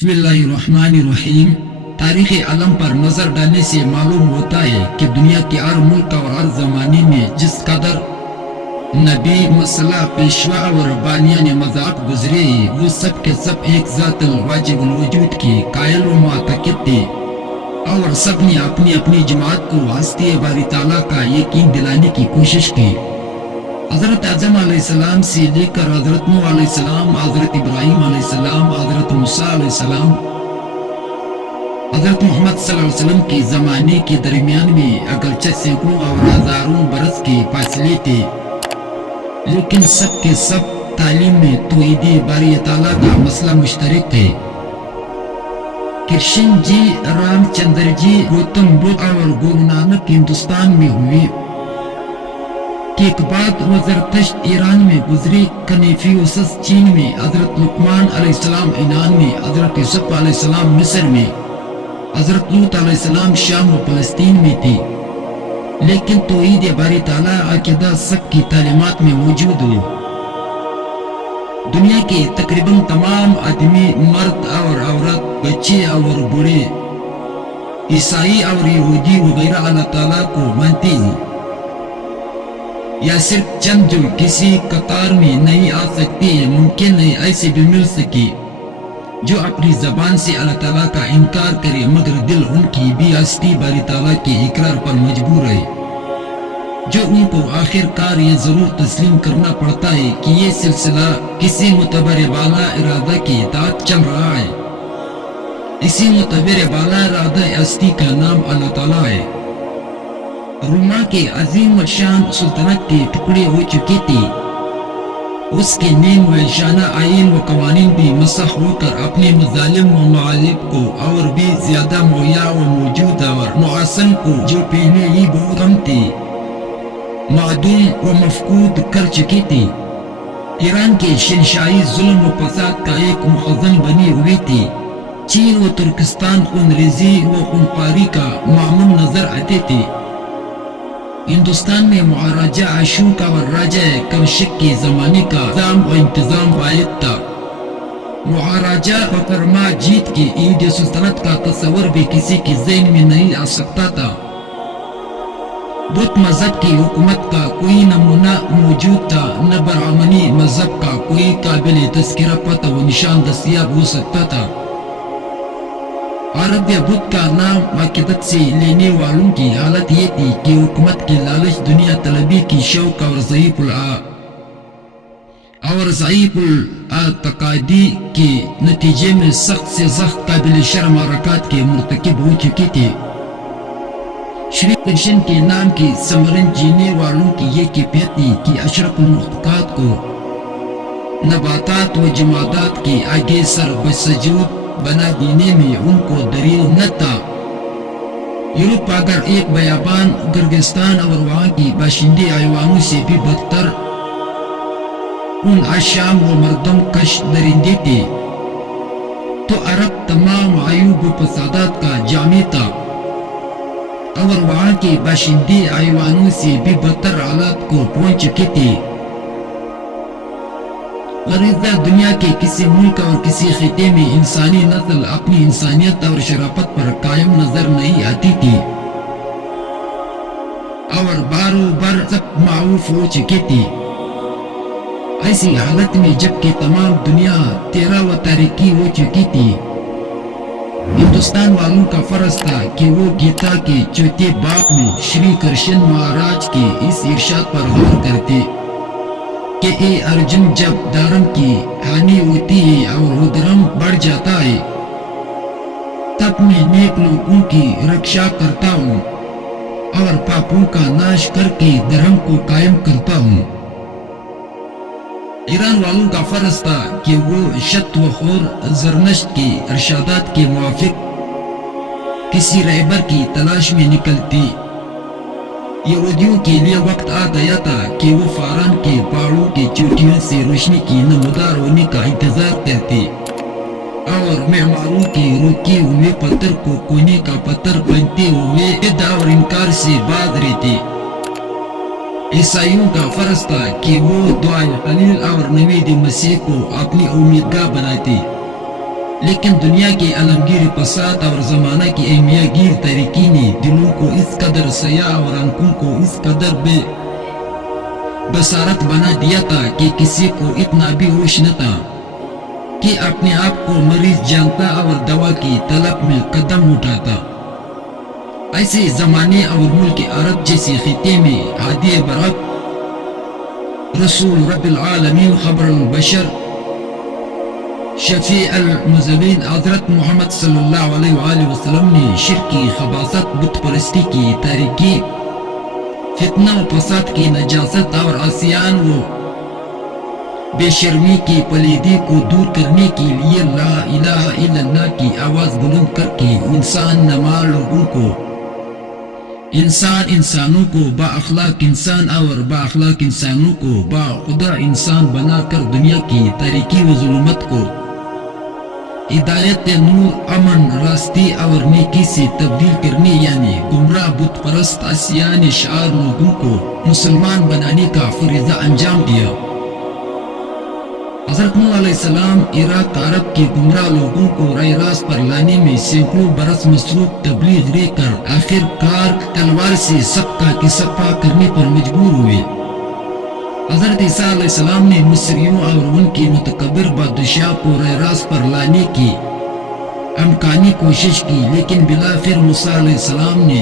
بسم اللہ الرحمن الرحیم۔ تاریخ عالم پر نظر ڈالنے سے معلوم ہوتا ہے کہ دنیا کے ہر ملک اور ہر زمانے میں جس قدر نبی، مسلح، پیشوا اور بانیان مذاق گزرے وہ سب کے سب ایک ذات الواجب الوجود کے قائل و معتقد تھے، اور سب نے اپنی اپنی جماعت کو ہستی باری تعالیٰ کا یقین دلانے کی کوشش کی۔ حضرت آدم علیہ السلام سے لے کر حضرت نوح علیہ السلام، حضرت ابراہیم علیہ السلام، حضرت موسیٰ علیہ السلام، حضرت محمد صلی اللہ علیہ وسلم کے زمانے کے درمیان میں اگرچہ سینکڑوں اور ہزاروں برس کے فاصلے تھے، لیکن سب کے سب تعلیم میں توحید باری تعالیٰ کا مسئلہ مشترک تھے۔ کرشن جی، رام چندر جی، گوتم بدھ اور گرو نانک ہندوستان میں ہوئے، کیکباد و زرتشت ایران میں گزری، کنفیوسس چین میں، حضرت لقمان علیہ السلام ایران میں، حضرت یوسف علیہ السلام مصر میں، حضرت لوط علیہ السلام شام و فلسطین میں تھی، لیکن توحید باری تعالیٰ عقیدہ سب کی تعلیمات میں موجود ہو۔ دنیا کے تقریباً تمام آدمی، مرد اور عورت، بچے اور بوڑھے، عیسائی اور یہودی وغیرہ اللہ تعالیٰ کو مانتے ہیں، یا صرف چند جو کسی قطار میں نہیں آ سکتے ہیں، ممکن نہیں ایسے بھی مل سکے جو اپنی زبان سے اللہ تعالیٰ کا انکار کرے مگر دل ان کی بھی ہستی باری تعالیٰ کے اقرار پر مجبور ہے، جو ان کو آخر کار یہ ضرور تسلیم کرنا پڑتا ہے کہ یہ سلسلہ کسی معتبر بالا ارادہ کے تحت چل رہا ہے۔ اسی معتبر بالا ارادہ ہستی کا نام اللہ تعالیٰ ہے۔ روما کے عظیم شان سلطنت کے ٹکڑے ہو چکے تھے، اس کے نیم و شانہ آئین و قوانین بھی مسخ ہو کر اپنے مظالم و معالب کو اور بھی زیادہ مہیا و موجود اور محسن کو جو پہلے ہی بہت کم تھے معدوم و مفقود کر چکے تھے۔ ایران کے شہنشاہی ظلم و فساد کا ایک مخزن بنے ہوئے تھے۔ چین و ترکستان خون ریزی و خونخواری کا معمول نظر آتے تھے۔ ہندوستان میں مہاراجہ اشوکا اور راجہ کنشک کے زمانے کا نظام و انتظام واحد تھا۔ مہاراجہ پرما جیت کے عید سلطنت کا تصور بھی کسی کے ذہن میں نہیں آ سکتا تھا۔ بدھ مذہب کی حکومت کا کوئی نمونہ موجود تھا، نہ برہمنی مذہب کا کوئی قابل تذکرہ پتہ و نشان دستیاب ہو سکتا تھا۔ عرب یا بدھ کا نام عقیدت سے لینے والوں کی حالت یہ تھی کہ حکومت کی لالچ، دنیا طلبی کی شوق اور ضعیف الاعتقادی کے نتیجے میں سخت سے سخت قابل شرم حرکات کے مرتکب ہو چکے تھے۔ شری کرشن کے نام کی سمرن جینے والوں کی یہ کیفیت تھی کہ اشرف المخلوقات کو نباتات و جمادات کے آگے سر بسجود بنا دینے میں ان کو دلیل نہ تھا۔ یورپ اگر ایک بیابان گرگستان اور وہاں کی باشندے حیوانوں سے بھی بدتر ان اشام و مردم کش درندے تھے، تو عرب تمام عیوب و فسادات کا جامع تھا، اور وہاں کے باشندے حیوانوں سے بھی بدتر حالات کو پہنچ چکے تھے۔ غریزہ دنیا کے کسی ملک اور کسی خطے میں انسانی نسل اپنی انسانیت اور شرافت پر قائم نظر نہیں آتی تھی، اور بارو بار سب معروف ہو چکے تھے۔ ایسی حالت میں جبکہ تمام دنیا تیرا و تاریکی ہو چکی تھی، ہندوستان والوں کا فرض تھا کہ وہ گیتا کے چوتھے باب میں شری کرشن مہاراج کے اس ارشاد پر غور کرتے کہ اے ارجن، جب دھرم کی ہانی ہوتی ہے اور ادھرم بڑھ جاتا ہے تب میں نیک لوگوں کی رکشا کرتا ہوں اور پاپوں کا ناش کر کے دھرم کو قائم کرتا ہوں۔ ایران والوں کا فرض تھا کہ وہ شت و خور زرنشت کے ارشادات کے موافق کسی رہبر کی تلاش میں نکلتے۔ یہودیوں کے لیے وقت آ گیا تھا کہ وہ فاران کے پہاڑوں کی چوٹیوں سے روشنی کی نمودار ہونے کا انتظار کرتے اور معماروں کے روکے ہوئے پتھر کو کونے کا پتھر بنتے ہوئے ادعا اور انکار سے باز رہتے۔ عیسائیوں کا فرض تھا کہ وہ دعائے خلیل اور نوید مسیح کو اپنی امیدگاہ بناتے۔ لیکن دنیا کے عالمگیر فساد اور زمانہ کی اہمیہ گیر تحریکی نے دلوں کو اس قدر سیاہ اور آنکھوں کو اس قدر بے بصارت بنا دیا تھا کہ کسی کو اتنا بھی ہوش نہ تھا کہ اپنے آپ کو مریض جانتا اور دوا کی طلب میں قدم اٹھاتا۔ ایسے زمانے اور ملک عرب جیسے خطے میں ہادی برحق رسول رب العالمین خبر البشر شفیع المذنبین حضرت محمد صلی اللہ علیہ وآلہ وسلم نے شرک کی خباثت، بت پرستی کی تاریکی، فتنہ و فساد کی نجاست اور عصیان و بے شرمی کی پلیدی کو دور کرنے کے لیے لا الہ الا اللہ کی آواز بلند کر کے انسانوں کو با اخلاق انسان اور با اخلاق انسانوں کو با خدا انسان بنا کر دنیا کی تاریکی و ظلمت کو ہدایت، نور، امن، راستی اور نیکی سے تبدیل کرنے یعنی گمراہ بت پرست عصیان شعار لوگوں کو مسلمان بنانے کا فریضہ انجام دیا۔ حضرت نوح علیہ السلام عراق عرب کے گمراہ لوگوں کو راہ راست پر لانے میں سینکڑوں برس مصروف تبلیغ لے کر آخر کار تلوار سے سپا کے سپا کرنے پر مجبور ہوئے۔ حضرت عیسیٰ علیہ السلام نے مصریوں اور ان کے متکبر بادشاہ کو راہ راست پر لانے کی امکانی کوشش کی، لیکن بلاخر موسیٰ علیہ السلام نے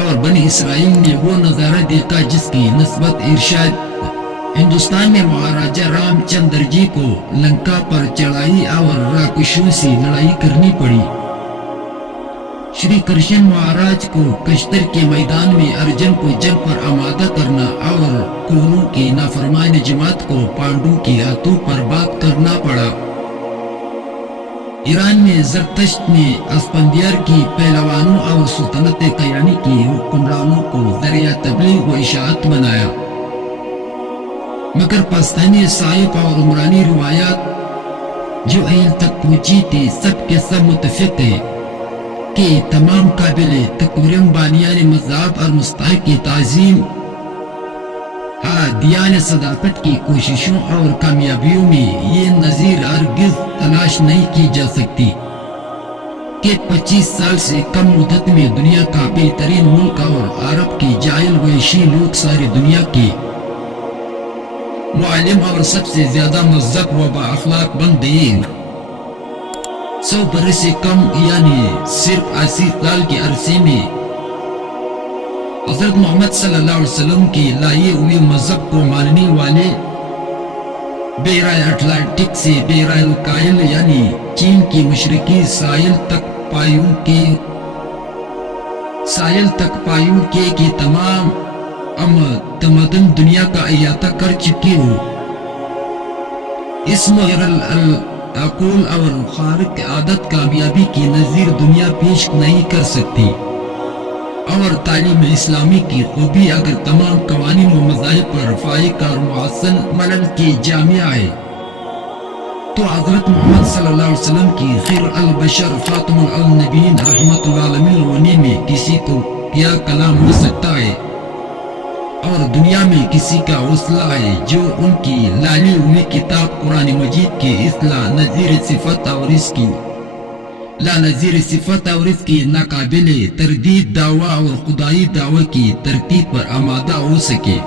اور بنی اسرائیل نے وہ نظارہ دیکھا جس کی نسبت ارشاد ہندوستان میں مہاراجہ رام چندر جی کو لنکا پر چڑھائی اور راکشوں سے لڑائی کرنی پڑی۔ شری کرشن مہاراج کو کشتر کے میدان میں ارجن کو جنگ پر آمادہ کرنا اور کوروں کی نافرمان جماعت کو پانڈو کے ہاتھوں پر بات کرنا پڑا۔ ایران میں زرتشت نے اسفندیار کی پہلوانوں اور سلطنت کیانی کی حکمرانوں کو ذریعہ تبلیغ و اشاعت بنایا، مگر پاکستانی صحائف اور عمرانی روایات جو ایل تک پہنچی تھی سب کے سب متفق ہے کہ تمام قابل تکریم بانیان مذہب اور مستحق کی تعظیم دیان صداقت کی کوششوں اور کامیابیوں میں یہ نظیر ہرگز تلاش نہیں کی جا سکتی کہ 25 سال سے کم مدت میں دنیا کا بہترین ملک اور عرب کی جاہل وحشی لوگ ساری دنیا کے معلم اور سب سے زیادہ مذہب و با اخلاق بن گئے۔ 100 برس سے کم یعنی صرف 80 سال کے عرصے میں حضرت محمد صلی اللہ علیہ وسلم کے لائے ہوئے مذہب کو ماننے والے بیرائے اٹلانٹک سے بیرائے الکاہل یعنی چین کی مشرقی ساحل تک پایوں کے تمام تمدن دنیا کا احاطہ کر چکی ہو، اس مغیر العقول اور خارق عادت کامیابی کی نظیر دنیا پیش نہیں کر سکتی، اور تعلیم اسلامی کی خوبی اگر تمام قوانین و مذاہب پر فائق اور محسن ملل کی جامعہ ہے تو حضرت محمد صلی اللہ علیہ وسلم کی خیر البشر خاتم النبیین رحمت العالمین ہونے میں کسی کو کیا کلام ہو سکتا ہے، اور دنیا میں کسی کا حوصلہ ہے جو ان کی لالی ہوئی کتاب قرآن مجید کی اصلاح نظیر صفت اور اس کی ناقابل تردید دعویٰ اور خدائی دعوی کی ترتیب پر آمادہ ہو سکے،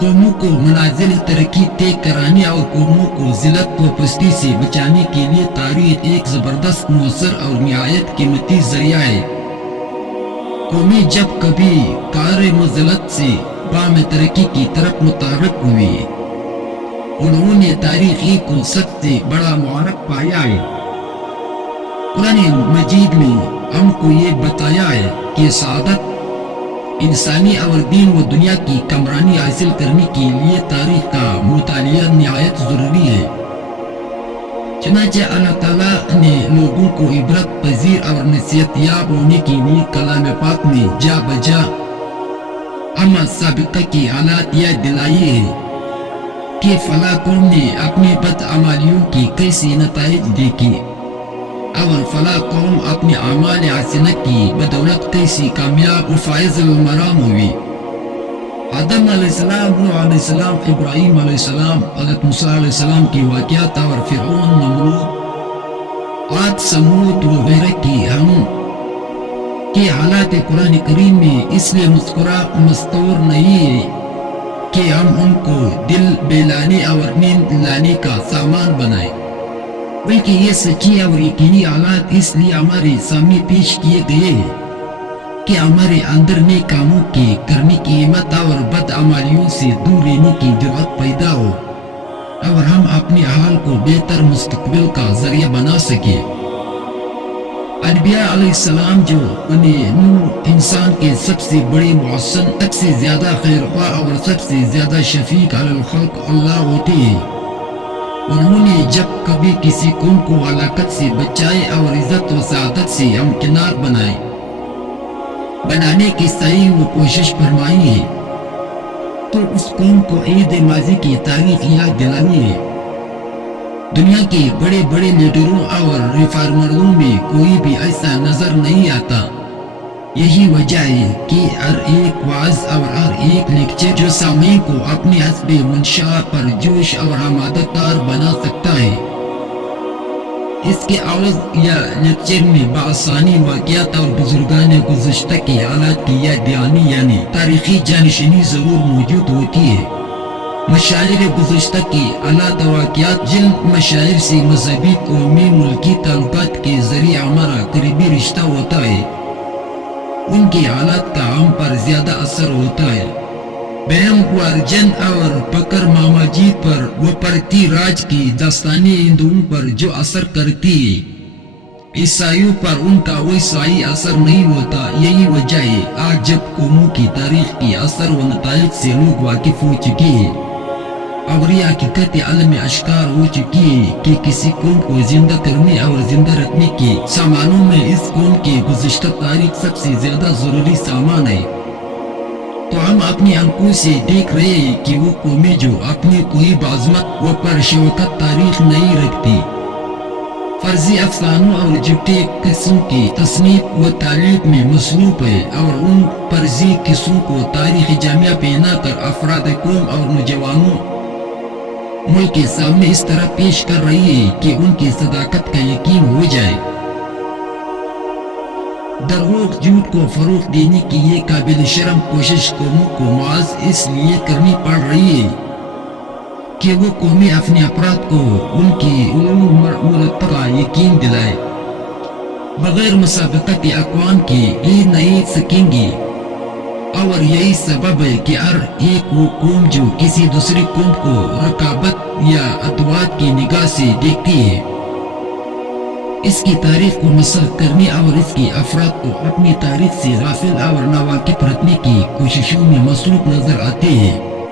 قوموں کو منازل ترقی طے کرانے اور قوموں کو ذلت و پستی سے بچانے کے لیے تاریخ ایک زبردست مؤثر اور نہایت قیمتی ذریعہ ہے۔ قومی جب کبھی کار مزلت سے بام ترقی کی طرف متحرک ہوئی، انہوں نے تاریخی کو سب سے بڑا محرک پایا ہے۔ قرآن مجید میں ہم کو یہ بتایا ہے کہ سعادت انسانی اور دین و دنیا کی کمرانی حاصل کرنے کے لیے تاریخ کا مطالعہ نہایت ضروری ہے۔ چنانچہ اللہ تعالیٰ نے لوگوں کو عبرت پذیر اور نصیحت یاب ہونے کے لیے کلام پاک میں جا بجا اما سابقہ کی حالات یاد دلائی ہے کہ فلاں قوم نے اپنی بدعمالیوں کی کیسی نتائج دیکھی اور فلاں قوم اپنے اعمال حسنہ کی بدولت کیسی کامیاب و فائز المرام ہوئی۔ آدم علیہ السلام، نوح علیہ السلام، ابراہیم علیہ السلام، حضرت موسیٰ علیہ السلام کی واقعات اور فرعون، نمرود، عاد، سمود وغیرہ کی ہم کے حالات قرآن کریم میں اس لیے مستور نہیں ہے کہ ہم ان کو دل بہلانے اور نیند لانے کا سامان بنائیں، بلکہ یہ سچی اور یقینی حالات اس لیے ہمارے سامنے پیش کیے گئے ہیں کہ ہمارے اندر نیک کاموں کے کرنے کی ہمت اور بدعمالیوں سے دور رہنے کی جرأت پیدا ہو اور ہم اپنے حال کو بہتر مستقبل کا ذریعہ بنا سکیں۔ انبیاء علیہ السلام جو نوح انسان کے سب سے بڑے محسن، سب سے زیادہ خیرخواہ اور سب سے زیادہ شفیق علی الخلق اللہ ہوتے ہیں، انہوں نے جب کبھی کسی قوم کو ہلاکت سے بچائے اور عزت و سعادت سے ہمکنار بنانے کی صحیح و کوشش فرمائی ہے تو اس قوم کو عہد ماضی کی تاریخ یاد دلانی ہے۔ دنیا کے بڑے بڑے لیڈروں اور ریفارمروں میں کوئی بھی ایسا نظر نہیں آتا۔ یہی وجہ ہے کہ ہر ایک واعظ اور ہر ایک لیکچر جو سامعین کو اپنے حسب منشاء پر جوش اور حمادت دار بنا سکتا ہے، اس کے عوض یا لیکچر میں بآسانی واقعات اور بزرگان گزشتہ کے حالات کی یاد دہانی یعنی تاریخی جانشینی ضرور موجود ہوتی ہے۔ مشاعر گزشتہ کی اعلیٰ واقعات جن مشاعر سے مذہبی، قومی، ملکی تعلقات کے ذریعے ہمارا قریبی رشتہ ہوتا ہے، ان کے حالات کا ہم پر زیادہ اثر ہوتا ہے۔ بہم وارجن اور بکر ماما جیت پر و پرتی راج کی داستانیں ہندوؤں پر جو اثر کرتی ہے، عیسائیوں پر ان کا ویسا ہی اثر نہیں ہوتا۔ یہی وجہ ہے آج جب قوموں کی تاریخ کی اثر و نتائج سے لوگ واقف ہو چکے ہیں اور یہ حقیقت علم اشکار ہو چکی ہے کہ کسی قوم کو زندہ کرنے اور زندہ رکھنے کے سامانوں میں اس قوم کی گزشتہ تاریخ سب سے زیادہ ضروری سامان ہے، تو ہم اپنی آنکھوں سے دیکھ رہے ہیں کہ وہ قومیں جو اپنی کوئی عظمت و پرشوکت تاریخ نہیں رکھتی، فرضی افسانوں اور جھوٹے قصوں کی تصنیف و تعلیق میں مصروف ہے اور ان فرضی قصوں کو تاریخ جامعہ پہنا کر افراد قوم اور نوجوانوں ملک کے سامنے اس طرح پیش کر رہی ہے کہ ان کی صداقت کا یقین ہو جائے۔ دروغ، جھوٹ کو فروغ دینے کی یہ قابل شرم کوشش قوموں کو معاذ اس لیے کرنی پڑ رہی ہے کہ وہ قومیں اپنے افراد کو ان کی علوم مرتبہ کا یقین دلائے، بغیر مسابقت اقوام کے یہ نہیں سکیں گی۔ اور یہی سبب ہے کہ ہر ایک وہ قوم جو کسی دوسری قوم کو رقابت یا اتوات کی نگاہ سے دیکھتی ہے، اس کی تاریخ کو مسخ کرنے اور اس کے افراد کو اپنی تاریخ سے غافل اور ناواقف رکھنے کی کوششوں میں مصروف نظر آتے ہیں۔